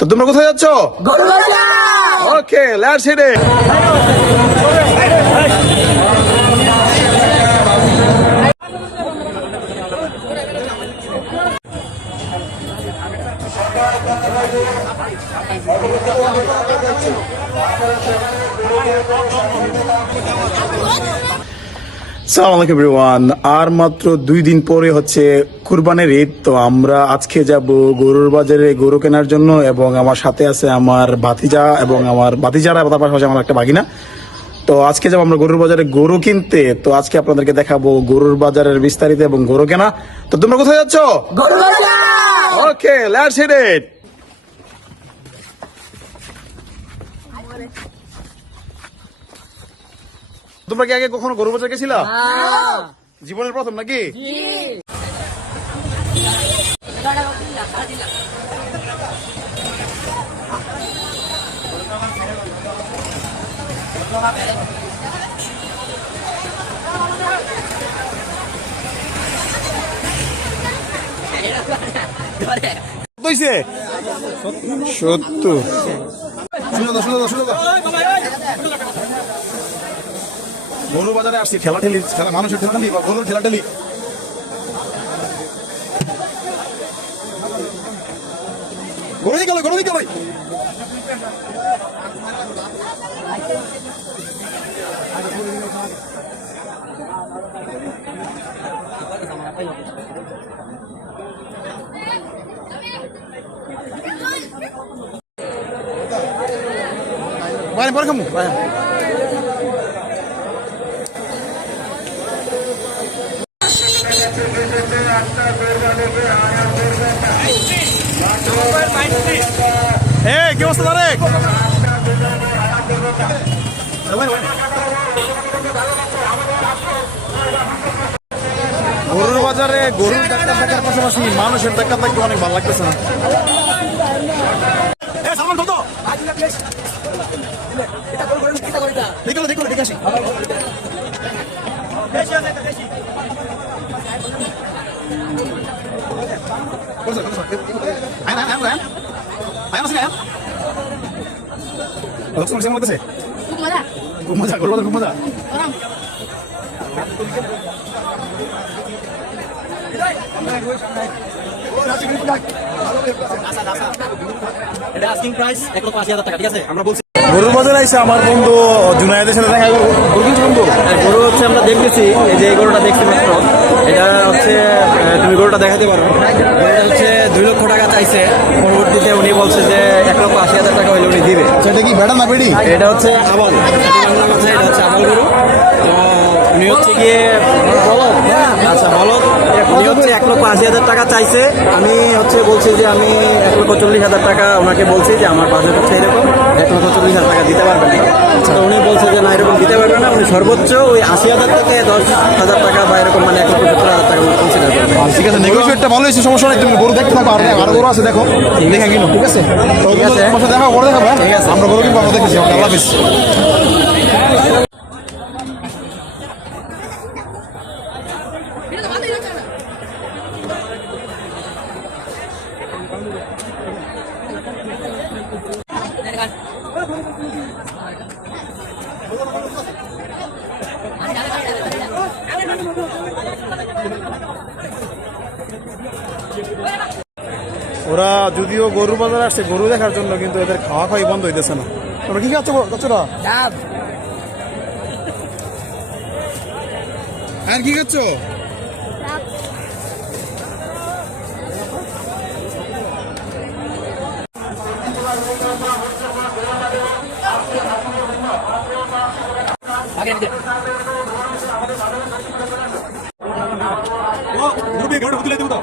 তো তোমরা কোথায় যাচ্ছ? ওকে লেটস হিট ইট সালাম আলাইকুম এভরিওয়ান আর মাত্র দুই দিন পরে হচ্ছে কুরবানের ঈদ তো আমরা আজকে যাব গরুর বাজারে গরু কেনার জন্য এবং আমার সাথে আছে আমার ভাতিজা এবং আমার ভাতিজারা তার পাশাপাশি আমার একটা বাগিনা তো আজকে যাব আমরা গরুর বাজারে গরু কিনতে তো আজকে আপনাদেরকে দেখাবো গরুর বাজারের বিস্তারিত এবং গরু কেনা। তো তোমরা কোথায় যাচ্ছ? ওকে লেটস হিট ইট তোমরা কি আগে কখনো গরু বাজার গেছিলা? জীবনের প্রথম নাকি? হইছে? সত্য শুনে দাও শুনে দাও শুনে দাও গরু বাজারে আসছি ঠেলা ঠেলি খেলা মানুষের ঠেলা ঠেলি বা গরুর ঠেলা ঠেলি গরু লই, গরু দিকে লই। বাইরে পরে খামু এই কি অবস্থা তারেক? গরুর বাজারে গরুর ডাক্তার দেখার পাশাপাশি মানুষের ডাক্তার দেখতে অনেক ভালো লাগতেছে না। এ, আয়ান, আছে? আয়ান? খুব মজা। গরুর বাজার খুব মজা। গরুর আইসে আমার বন্ধু জুনায়েদের সাথে দেখা করব। গরু বন্ধু? আর গরু হচ্ছে আমরা দেখতেছি। এই যে এই গরুটা দেখছি মাত্র। এটা হচ্ছে তুমি গরুটা দেখাতে পারো। গরুটা হচ্ছে দুই লক্ষ টাকা চাইছে। উনি বলছে যে এক লক্ষ আশি হাজার টাকা হইলে উনি দিবে। সেটা কি বেড়া না বেড়ি এটা হচ্ছে আবাল। এটা হচ্ছে আবাল গরু। তো উনি হচ্ছে গিয়ে আচ্ছা উনি হচ্ছে এক লক্ষ আশি হাজার টাকা চাইছে। আমি হচ্ছে বলছি যে আমি এক লক্ষ চল্লিশ হাজার টাকা ওনাকে বলছি যে আমার বাজেট হচ্ছে এরকম এক লক্ষ চল্লিশ হাজার টাকা দিতে পারবেন। না তো উনি বলছে যে না এরকম দিতে পারবেন না উনি সর্বোচ্চ ওই আশি হাজার থেকে দশ হাজার টাকা বা এরকম মানে এক লক্ষ সত্তর হাজার টাকা কনসিডার করবেন। ঠিক আছে নেগোসিয়েটটা ভালো হয়েছে সমস্যা নাই তুমি গরু দেখতে থাকো আর আরও গরু আছে দেখো দেখে কিনো ঠিক আছে? ঠিক আছে। দেখা পরে দেখাবো হ্যাঁ? ঠিক আছে। আমরা গরু কিনবো আমরা দেখেছি আল্লাহ হাফিজ। ওরা যদিও গরু বাজার আসছে গরু দেখার জন্য কিন্তু এদের খাওয়া খাওয়াই বন্ধ হইতেছে না। তোমরা কি খাচ্ছ কচ্ছরা? আর কি খাচ্ছ? ಗುರುಬಿ ಗೌಡ ಹುದ್ದಲೇ ತಿಂದು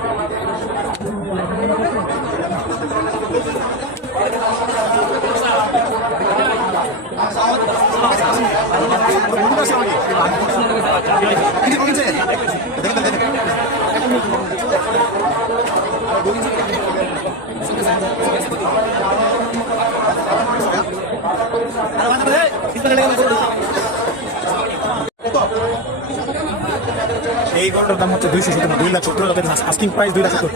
ಅರವತ್ತು এই দাম হচ্ছে দুইশো সত্তর দুই লাখ সত্তর তাদের আস্কিং প্রাইস দুই লাখ সত্তর।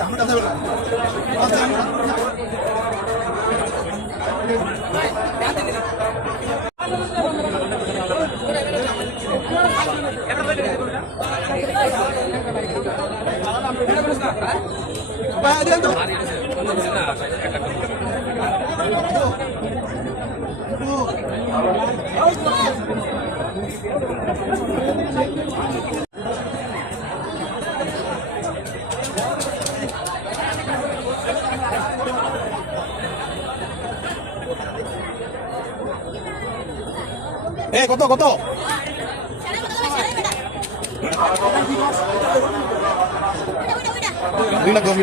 এ কত কত? দুই লাখ দশ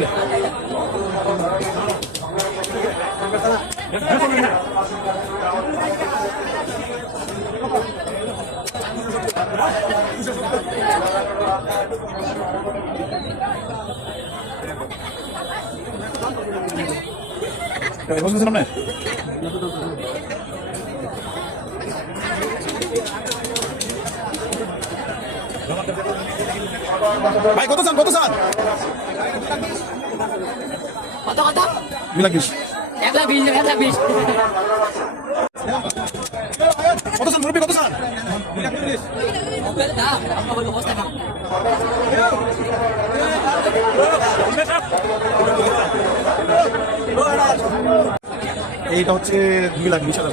বুঝতেছিলাম না? ভাই কত চান কত চান? কত কত? দুই লাখ বিশ এক লাখ বিশ এক লাখ বিশ। কত চান মুরব্বী কত চান? এইটা হচ্ছে দুই লাখ বিশ হাজার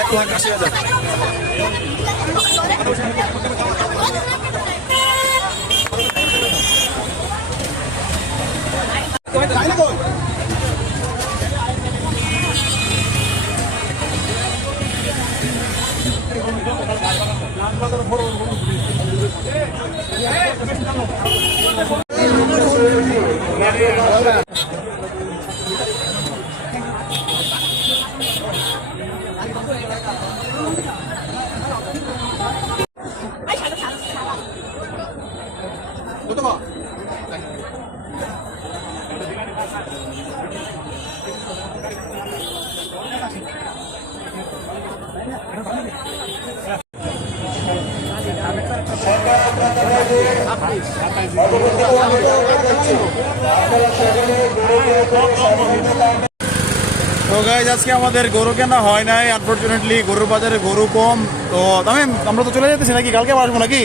এক লাখ আশি হাজার। তাই না তো গাইজ আজকে আমাদের গরু কেনা হয় নাই আনফর্চুনেটলি গরুর বাজারে গরু কম। তো আমি আমরা তো চলে যেতেছি নাকি? কালকে আবার আসব নাকি?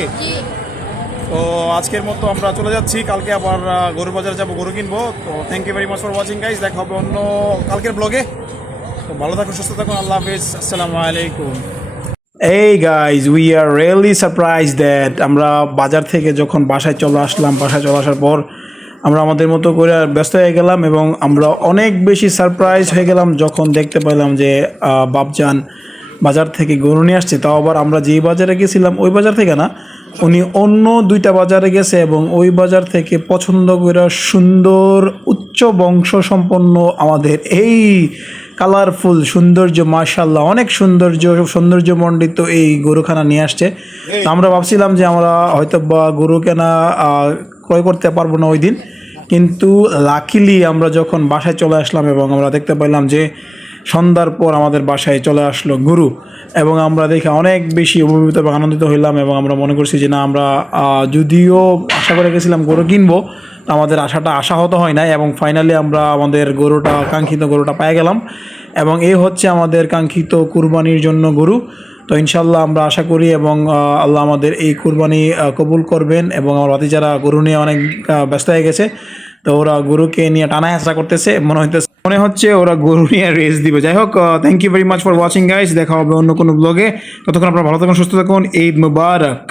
তো আজকের মতো আমরা চলে যাচ্ছি কালকে আবার গরুর বাজারে যাব গরু কিনবো। তো thank you very much for watching guys দেখা হবে অন্য কালকের ব্লগে তো ভালো থাকুন সুস্থ থাকুন আল্লাহ হাফিজ। আসসালামু আলাইকুম। এই guys we are really surprise that আমরা বাজার থেকে যখন বাসায় চলে আসলাম, বাসায় চলে আসার পর আমরা আমাদের মতো করে আর ব্যস্ত হয়ে গেলাম এবং আমরা অনেক বেশি সারপ্রাইজ হয়ে গেলাম যখন দেখতে পেলাম যে বাপজান বাজার থেকে গরু নিয়ে আসছে। তাও আবার আমরা যেই বাজারে গেছিলাম, ওই বাজার থেকে না উনি অন্য দুইটা বাজারে গেছে এবং ওই বাজার থেকে পছন্দ করে সুন্দর উচ্চ বংশ সম্পন্ন আমাদের এই কালারফুল সৌন্দর্য মাশাল্লাহ অনেক সৌন্দর্য সৌন্দর্য মণ্ডিত এই গরুখানা নিয়ে আসছে। তো আমরা ভাবছিলাম যে আমরা হয়তো বা গরু কেনা ক্রয় করতে পারব না ওই দিন। কিন্তু লাকিলি আমরা যখন বাসায় চলে আসলাম এবং আমরা দেখতে পেলাম যে সন্ধ্যার পর আমাদের বাসায় চলে আসলো গুরু এবং আমরা দেখে অনেক বেশি অভিভূত এবং আনন্দিত হইলাম এবং আমরা মনে করছি যে না, আমরা যদিও আশা করে গেছিলাম গরু কিনবো, আমাদের আশাটা আশাহত হয় নাই এবং ফাইনালি আমরা আমাদের গরুটা, কাঙ্ক্ষিত গরুটা পেয়ে গেলাম এবং এই হচ্ছে আমাদের কাঙ্ক্ষিত কুরবানির জন্য গরু। তো ইনশাল্লাহ আমরা আশা করি এবং আল্লাহ আমাদের এই কুরবানি কবুল করবেন এবং আমার ভাতিজারা গরু নিয়ে অনেক ব্যস্ত হয়ে গেছে। তো ওরা গরুকে নিয়ে টানা হেঁচড়া করতেছে, মনে হইতেছে মনে হচ্ছে ওরা গরু নিয়ে রেস দিবে। যাই হোক thank you very much for watching guys দেখা হবে অন্য কোনো ব্লগে ততক্ষণ আপনারা ভালো থাকুন, সুস্থ থাকুন। ঈদ মুবারক।